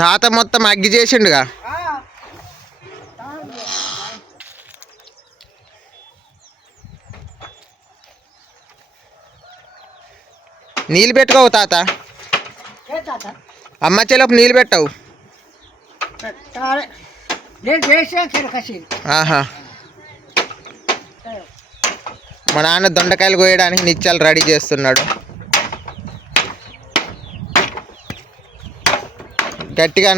తాత మొత్తం అగ్గి చేసిండుగా. నీళ్ళు పెట్టుకోవు తాత. అమ్మ చెలోపు నీళ్ళు పెట్టావు. ఆహా. మా నాన్న దొండకాయలు కోయడానికి నిత్యాలు రెడీ చేస్తున్నాడు. గట్టిగా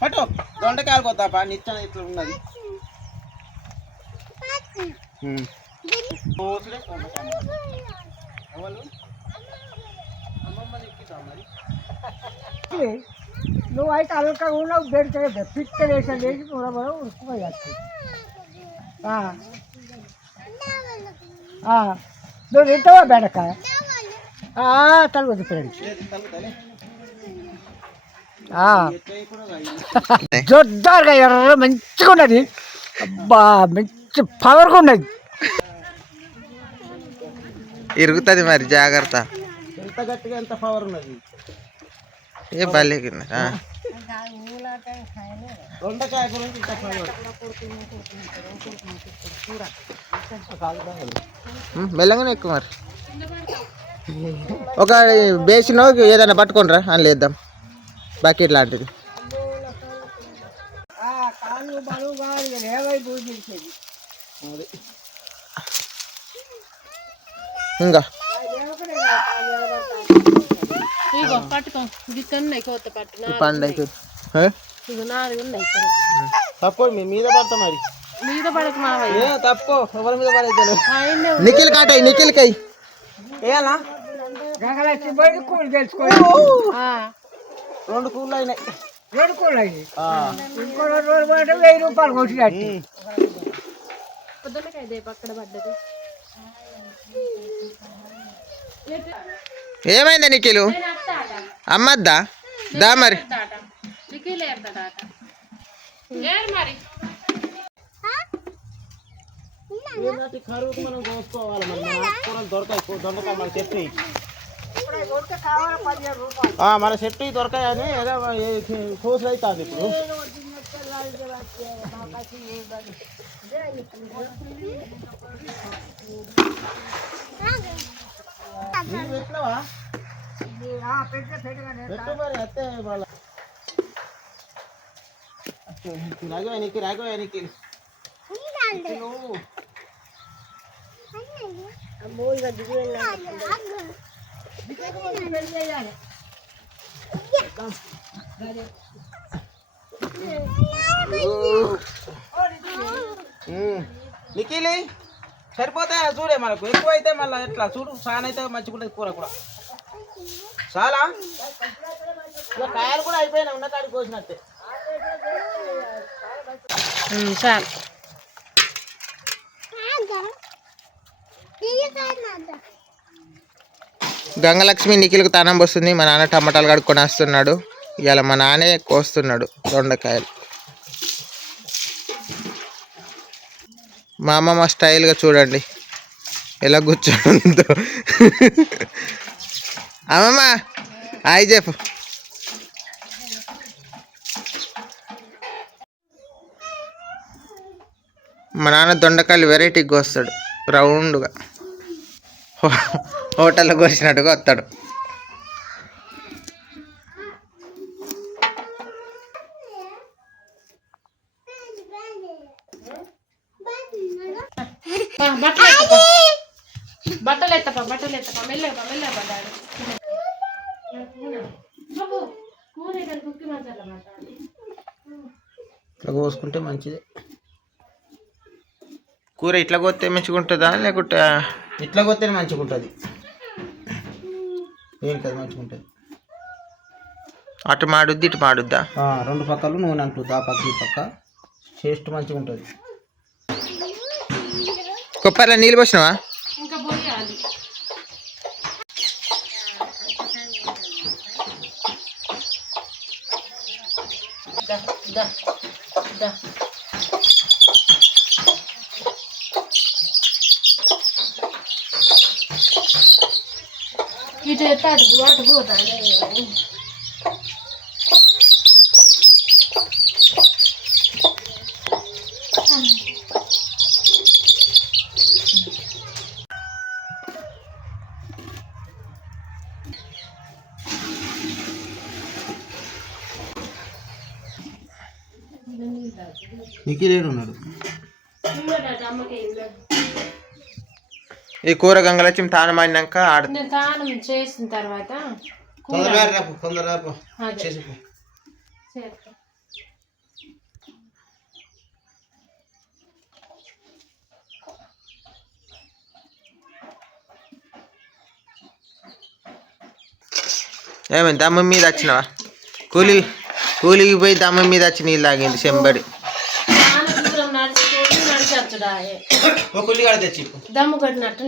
పట్టు. దొండకాయలు పోతాపా నిత్యం ఇట్లా ఉన్నది. నువ్వు అయితే అలక ఉన్నావు బెడితే పిట్ట వేసాను వేసి ఉడుకుపోయి నువ్వు తింటావా బెండకాయ తలుగు ఫ్రెండ్స్ జోర్దారుగా ఎర్ర మంచిగా ఉన్నది. అబ్బా మంచి పవర్గా ఉన్నది. ఇరుగుతుంది మరి జాగ్రత్త. ఎంత గట్టిగా ఎంత పవర్ ఉన్నది. ఏ బాలే దొండకాయ గురించి మెల్లగానే ఎక్కువ మరి. ఒక బేసిన్ ఏదైనా పట్టుకోనరా అని లేద్దాం బకెట్ లాంటిది. ఇంకా పండు తప్పు మీద పడతా మరి మీద పడక తప్పు ఎవరి మీద పడైతే నిఖిల్ కాటాయి నిఖిల్ కై ఏనా కూలి తెలుసుకో. 2 కూళ్ళు అయినాయి. 2 కూలు అయినాయి. ఇంకో 2 రోజులు పోతే 1000 రూపాయలు కొట్టినట్టు. ఏమైందా నిఖిలు? అమ్మద్దా దా మరి. కరువుకు మనం కోసుకోవాలి. మరి దొరకాయి దొండకాయ మన చెట్టు మన చెట్టు దొరకాయని ఏదో కోసులు అవుతుంది ఇప్పుడు. పెట్టినవా పెట్టు మరి అత్తే వాళ్ళ రాగోయానికి రాగోయానికి నిఖిలి సరిపోతాయా చూడే. మనకు ఎక్కువ అయితే మళ్ళీ ఎట్లా చూడు. చాలా అయితే మంచిగా కూర కూడా చాలా. ఇలా కాయలు కూడా అయిపోయినాయి. ఉన్న కాడికి కోసినట్టే చాలు. గంగలక్ష్మి నిఖిల్కి తానం వస్తుంది. మా నాన్న టమాటాలు కడుక్కొని వస్తున్నాడు. ఇవాళ మా నాన్నే కోస్తున్నాడు దొండకాయలు. మా అమ్మమ్మ స్టైల్గా చూడండి ఎలా కూర్చోందో. అమ్మమ్మ హాయ్ చెప్పు. మా నాన్న దొండకాయలు వెరైటీగా వస్తాడు. రౌండ్గా హోటల్లో కోసినట్టుగా వస్తాడు. బట్టలు ఎత్తపా మెల్లగా ఇట్లా కోసుకుంటే మంచిది. కూర ఇట్లా కొత్తే మంచిగా లేకుంటే ఇట్లా కొత్తేనే మంచిగా ఉంటుంది. ఏం కదా మంచిగా ఉంటుంది. అటు మాడుద్ది ఇటు మాడుద్దా? 2 పక్కలు నూనె అంటుంది. ఆ పక్క ఈ పక్క టేస్ట్ మంచిగా ఉంటుంది. కొప్పర్లో నీళ్ళు పోసినావా? ఇంకా పోయాలి. ఇటు ఎత్తే అటు పోతా నిఖిల్ ఏడు ఉన్నాడు. ఈ కూర గంగలక్ష్మి తానం ఆడినాక నేను తానం చేసిన తర్వాత కొందరు ఏమైంది దమ్మ మీద వచ్చినవా? కూలికి పోయి దమ్మ మీద వచ్చి నీళ్ళు తాగింది చెంబడి. దమ్ము కట్టినట్టు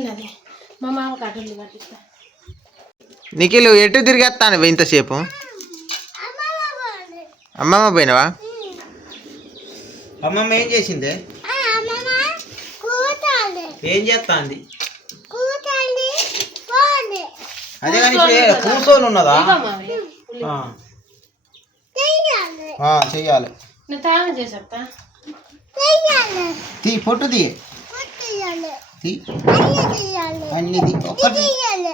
మా మామ కట్టలు కట్టిస్తా. నిఖిల్ ఎటు తిరిగేస్తాను ఇంతసేపు? అమ్మమ్మ పోయినవా? అమ్మమ్మ ఏం చేసిందే? ఏం చేస్తాంది? అదే కానీ కూర్చొని ఉన్నదా? చెయ్యాలి. నేను తానం చేసేస్తా. తీ పొట్టు తీ అన్నిది ఒకటి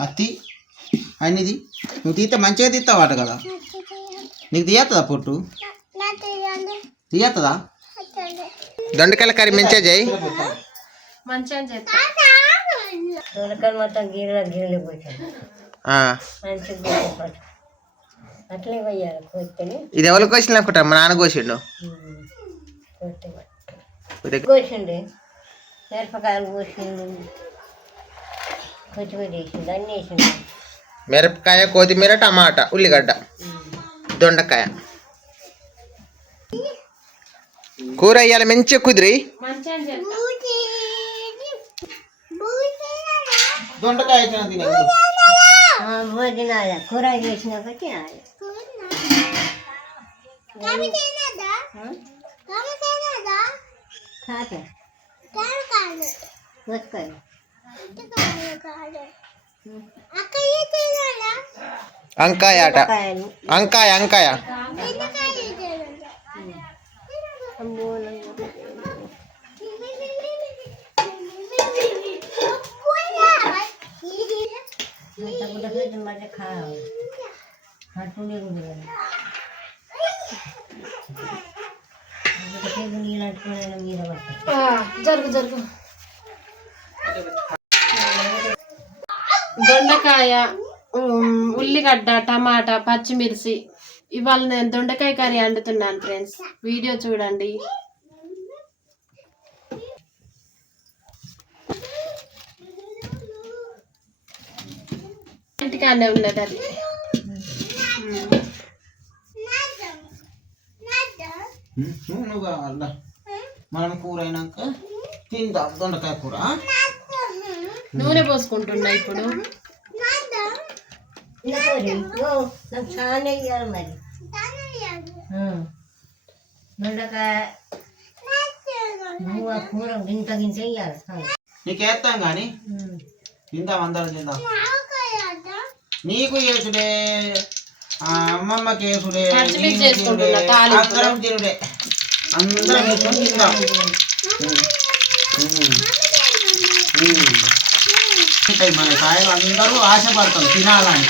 అత్తి అన్నిది. నువ్వు తీస్తే మంచిగా తీస్తావాట కదా. నీకు తీయత్తదా పొట్టు? తీయత్తదా? దొండకాయల కర్రీ మంచిగా చేయి. మంచిగా చేస్తా. మొత్తం గిన్నెలు పోతాను మంచిగా అట్లే పోయాలి కోసుకొని. ఇది ఎవరు కోసిండు అనుకుంటా? మా నాన్న కోసిండు. కోసిండు మిరపకాయలు కోసిండు కొత్తిమీర వేసిండు అన్నీ వేసిండు. మిరపకాయ, కొత్తిమీర, టమాటా, ఉల్లిగడ్డ, దొండకాయ కూర ఇయ్యాలి మంచిగా కుదిరి. మంచిగా చేస్తా. దొండకాయ తినాలి కూర చేసినాక తినాలి. వంకాయ అట వంకాయ జరుగు దొండకాయ, ఉల్లిగడ్డ, టమాటా, పచ్చిమిర్చి. ఇవాళ నేను దొండకాయ కర్రీ వండుతున్నాను ఫ్రెండ్స్. వీడియో చూడండి. ఇంటికానే ఉన్నది అది. మనం కూర అయినాక తిందాం దొండకాయ కూర. నూనె పోసుకుంటున్నా ఇప్పుడు. నాకు చాలా వేయాలి మరి. దొండకాయ నువ్వు ఆ కూర గింత వేయాలి. నీకేస్తాం కానీ తిందాం, అందరం తిందాం. నీకు చేసుడే, అమ్మమ్మకి చేసుడే, అందరం తినుడే. అందరం వేసుకొని తిందాం. మన కాయలు అందరూ ఆశపడతాం తినాలని.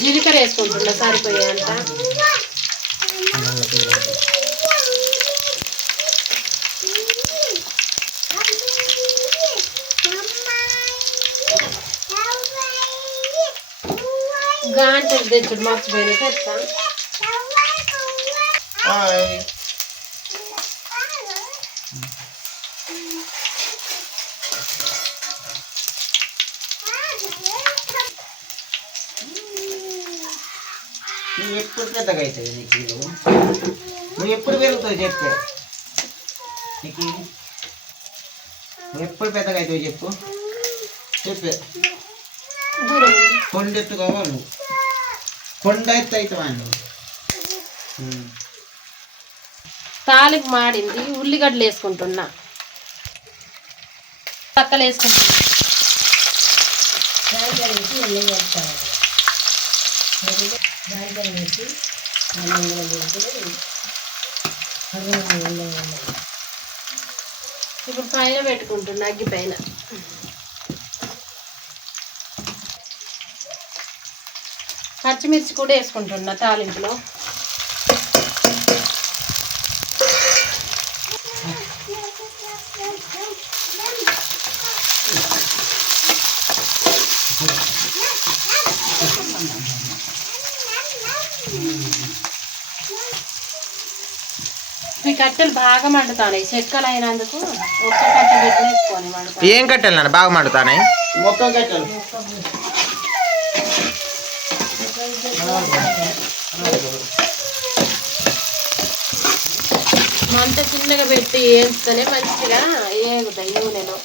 జీలకర్ర వేసుకుంటున్నా సరిపోయేంత. గాంటలు తెచ్చుడు మర్చిపోయినా తెస్తా. నువ్వు ఎప్పుడు పెద్దగా అవుతుంది నీకు, నువ్వు ఎప్పుడు పెరుగుతావు చెప్తే నీకు, నువ్వు ఎప్పుడు పెద్దగా అవుతావు చెప్పు చెప్పే. దూరం కొండెత్తు కావాలి నువ్వు కొండ ఎత్తు అవుతావా నువ్వు తాలింపు మాడింది, ఉల్లిగడ్డలు వేసుకుంటున్నా, తక్కలు వేసుకుంటున్నా. దాంట్లో వేసి ఎల్లు వేస్తాను. దాంట్లో వేసి ఇప్పుడు పైన పెట్టుకుంటున్నా, అగ్గి పైన. పచ్చిమిర్చి కూడా వేసుకుంటున్నా తాలింపులో. ఈ కట్టెలు బాగా మండుతాయి, చెక్కలు అయినందుకు ఒక్క కట్టె పెట్టి వేసుకొని మండుతాయి. ఏం కట్టెలు నాన్న బాగా మండుతానాయి? మొత్తం కట్టాలి. మంట చిన్నగా పెట్టి వేస్తేనే మంచిగా ఏగుతాయి నూనెలో.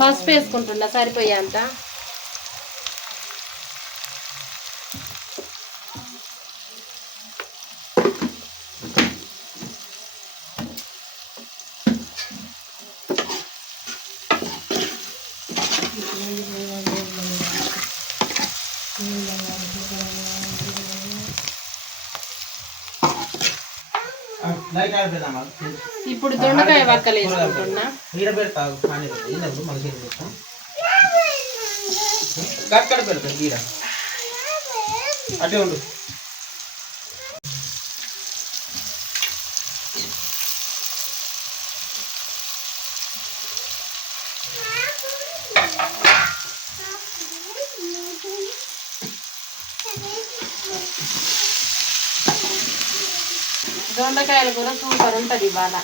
పసుపు వేసుకుంటున్నా సరిపోయేంత. ఇప్పుడు దొండకాయ వక్కలు వేసుకుంటున్నా. గక్కడ పెడతాను గీర అటే ఉండు. దొండకాయలు కూడా సూపర్ ఉంటుంది. ఇవాళ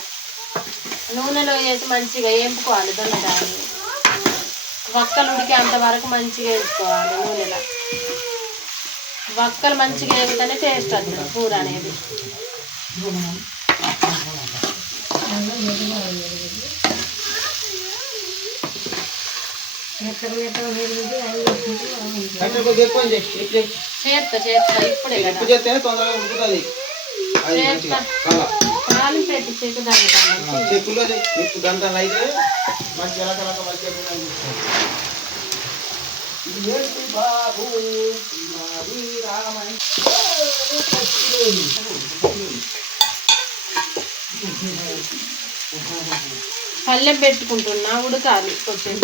నూనెలో వేసి మంచిగా వేపుకోవాలి దొండకాయలు. వక్కలు ఉడికి అంతవరకు మంచిగా వేసుకోవాలి నూనెలో. వక్కలు మంచిగా వేస్తేనే టేస్ట్ వస్తుంది కూర అనేది. చేస్తా ఇప్పుడే కదా తొందరగా ఉడుకుతుంది. తాలింపు చెక్కులో గంటలు అయితే మంచిగా బాబు పల్లెం పెట్టుకుంటున్నా, ఉడకాలి కొంచెం.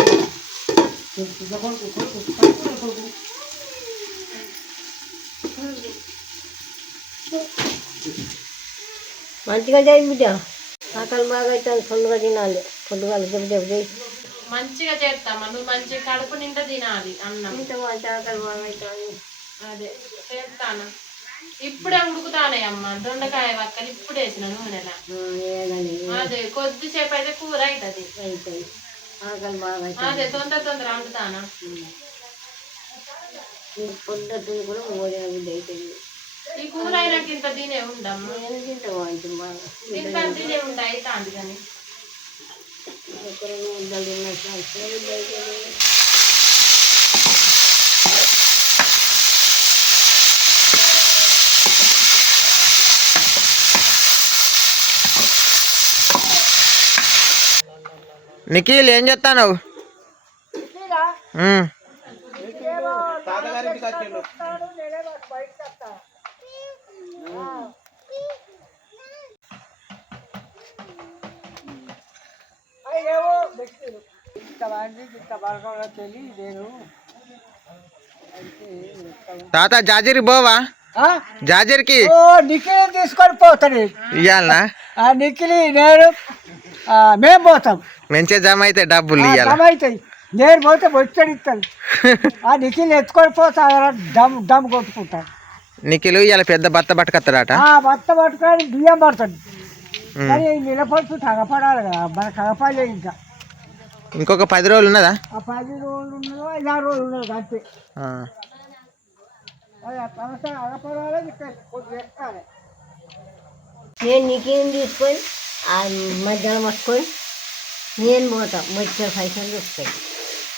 మంచిగా చేయి బిడ్డ, ఆకలి బాగా అవుతుంది, పొద్దుగా తినాలి, పొద్దుగా దెబ్బ మంచిగా చేస్తామా, నువ్వు మంచిగా కడుపు నిండా తినాలి అన్నం. ఇంత మంచి ఆకలి బాగా అవుతుంది. అదే చేస్తాను. ఇప్పుడే ఉడుకుతానే అమ్మ దొండకాయ వక్కలు ఇప్పుడు వేసిన నూనెలా. అదే కొద్దిసేపు అయితే కూర అవుతుంది. ఆకలి బాగా అదే తొందర వండుతానా. పొద్దున్న కూడా బిడ్డ అవుతుంది. ఈ కూర అయినాక ఇంత తినే ఉండమ్మా, నేను తింటావా అయితే బాగా ఇంకా తినే ఉండ అయితే అంది. కానీ నిఖిల్ ఏం చేస్తావు? తాతగారికి కట్టిండు. తాత జాజీరికి పోవా? జాజీరికి నిఖిలి తీసుకొని పోతాను ఇవ్వాలనా? నిఖిలి నేను మేము పోతాం. మంచిగా జమ అయితే డబ్బులు ఇవ్వాలి. జమ అవుతాయి. నేను పోతే వచ్చాడు ఇస్తాను. నిఖిలి ఎత్తుకొని పోతా, దమ్ కొట్టుకుంటాను. నిఖిల్ ఇలా పెద్ద బత్త పట్టుకొస్తాడట. బత్త పట్టుకొని బియ్యం పడుతుంది. కానీ నిలబడుతూ తగపడాలి కదా, మన తగపడలే ఇంకా. ఇంకొక 10 రోజులు ఉన్నదా? 10 రోజులు ఉన్నదో 5-6 రోజులు ఉన్నది అంతే. తగపడాలి ఎక్కాలి. నేను నీకేం తీసుకొని మధ్యాహ్నం పట్టుకొని నేను పోతాం. మంచిగా పైసలు వస్తాయి.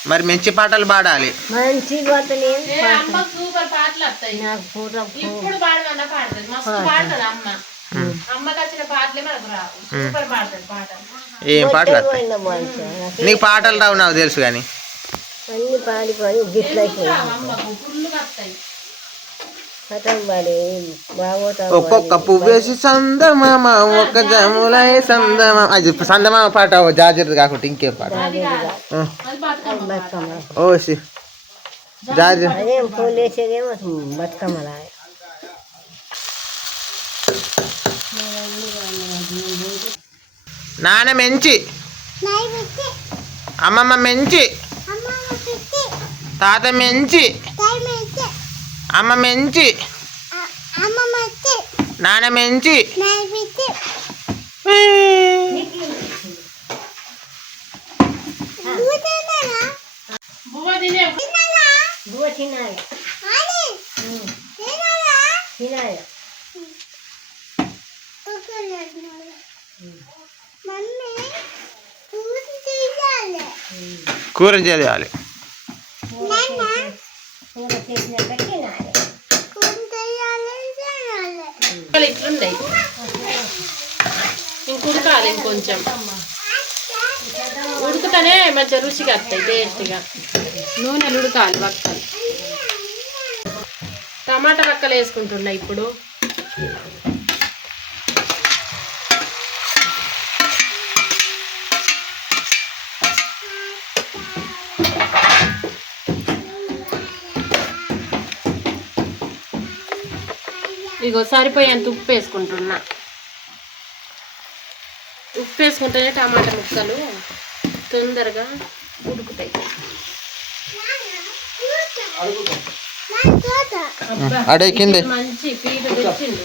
మరి మంచి పాటలు పాడాలి. మంచి పాటలు సూపర్ పాటలు వస్తాయి. నాకు ఫోటో ఇప్పుడు పాడమన్నా పాడుతుంది, మస్తు పాడుతుంది అమ్మ. అమ్మకి వచ్చిన పాటలే మనకు రావు, సూపర్ పాడుతుంది పాటలు. ఏం పాటలు? నీకు పాటలు రావు నాకు తెలుసు కానీ అన్ని పాడిపోయి గిట్లు అయిపోయింది. అమ్మకు ఫుల్లు వస్తాయి. ఒక్కొక్క పువ్వేసి సందమామ ఒక్క జములై సందమా. అది సందమామ పాట జాజర్ కాకుండా ఇంకేం పాట? ఓ జాజర్ అదేం పూలు వేసేదేమో బతుకమ్మలా. నాన్న మెంచి, అమ్మమ్మ మెంచి, తాత మెంచి, అమ్మ మెంచి, నాన్న మెంచి. బువ్వ తినే బువ్వ తినాలి తినాలి. కూర చేయాలి. కూర చేసినాక తినాలి. ఇట్లుండే ఇంకుడకాలి, ఇంకొంచెం ఉడుకుతానే మంచిగా రుచిగా వస్తాయి, టేస్ట్గా. నూనెలు ఉడకాలి. వక్కలు, టమాటా వక్కలు వేసుకుంటున్నా ఇప్పుడు. ఇగో సరిపోయేంత ఉప్పు వేసుకుంటున్నా. ఉప్పు వేసుకుంటేనే టమాటా ముక్కలు తొందరగా ఉడుకుతాయి. మంచి పీట తెచ్చిండు.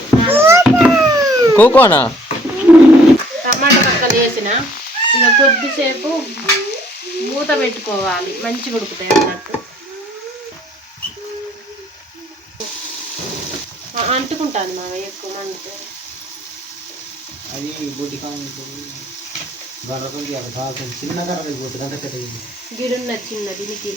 కూకోనా టమాటా ముక్కలు వేసిన ఇక కొద్దిసేపు మూత పెట్టుకోవాలి, మంచిగా ఉడుకుతాయి అన్నట్టు. అంటుకుంటాను మా ఎక్కువ మంది. అది బొట్టి చిన్న గిడున్న చిన్నది నీకు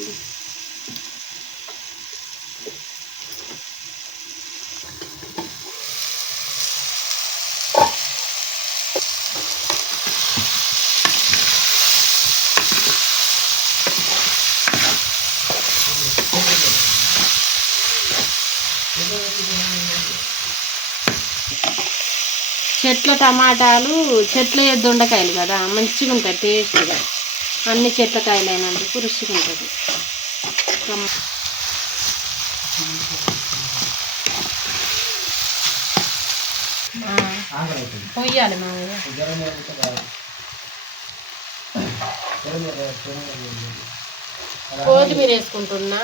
చెట్ల టమాటాలు, చెట్ల దొండకాయలు కదా, మంచిగా ఉంటాయి టేస్ట్గా. అన్ని చెట్ల కాయలు అయినందుకు రుచిగా ఉంటుంది. పొయ్యాలి మా కొత్తిమీర వేసుకుంటున్నా.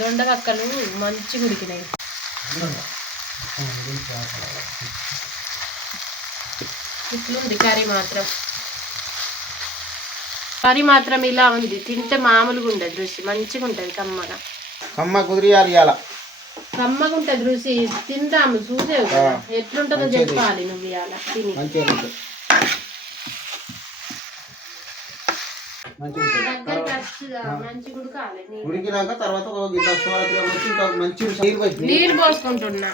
దొండకక్కలు మంచిగా ఉడికినాయి. ఇట్లుంది కర్రీ మాత్రం. కర్రీ మాత్రం ఇలా ఉంది. తింటే మామూలుగా ఉండదు, రుచి మంచిగా ఉంటుంది. కమ్మగా కమ్మ కుదిరియాలి. ఇవాళ కమ్మగా ఉంటుంది రుచి. తిందాము, చూసేవు కదా ఎట్లుంటుందో చెప్పాలి నువ్వు. ఇవాళ తిని ఉడికినాక తర్వాత నీళ్ళు పోసుకుంటున్నా.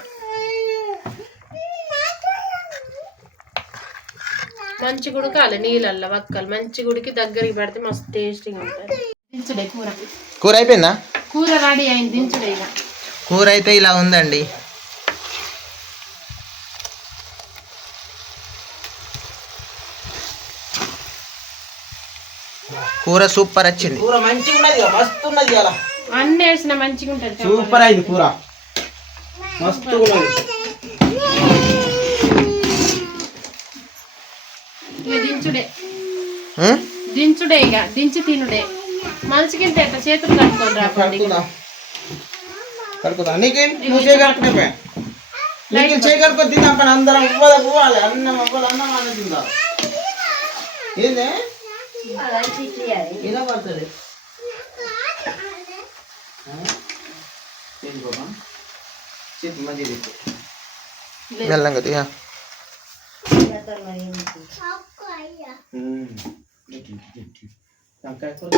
మంచి గుడకాలి నీళ్ళల్లో వక్కలు మంచి గుడికి దగ్గరికి పెడితే మస్తు టేస్టీగా ఉంటుంది. దించుడే కూర. కూర అయిపోయిందా? కూర రెడీ అయింది, దించుడే ఇక. కూర అయితే ఇలా ఉందండి. కూర సూపర్ వచ్చింది. కూర మంచిగా ఉన్నది, మస్తు ఉన్నది. అలా అన్నీ వేసిన మంచిగా ఉంటుంది. సూపర్ అయింది కూర, మస్తు ఉన్నది. ఇక దించుడే, దించుడే ఇక దించి తినుడే. మంచిగా ఎట్లా చేతులు కట్టుకొని రాకండి. కడుకుదా నీకు నువ్వు చేయగలుగుతున్నాయి, నీకు చేయగలుగుతుంది. తిందాం పని అందరం ఇవ్వాలి, పోవాలి. అన్నం అవ్వాలి, అన్నం అన్న తిందా. ఏందే ఇలా పడుతుంది చేతి మంచిది. మెల్లంగా తీయ. వంకాయ కూర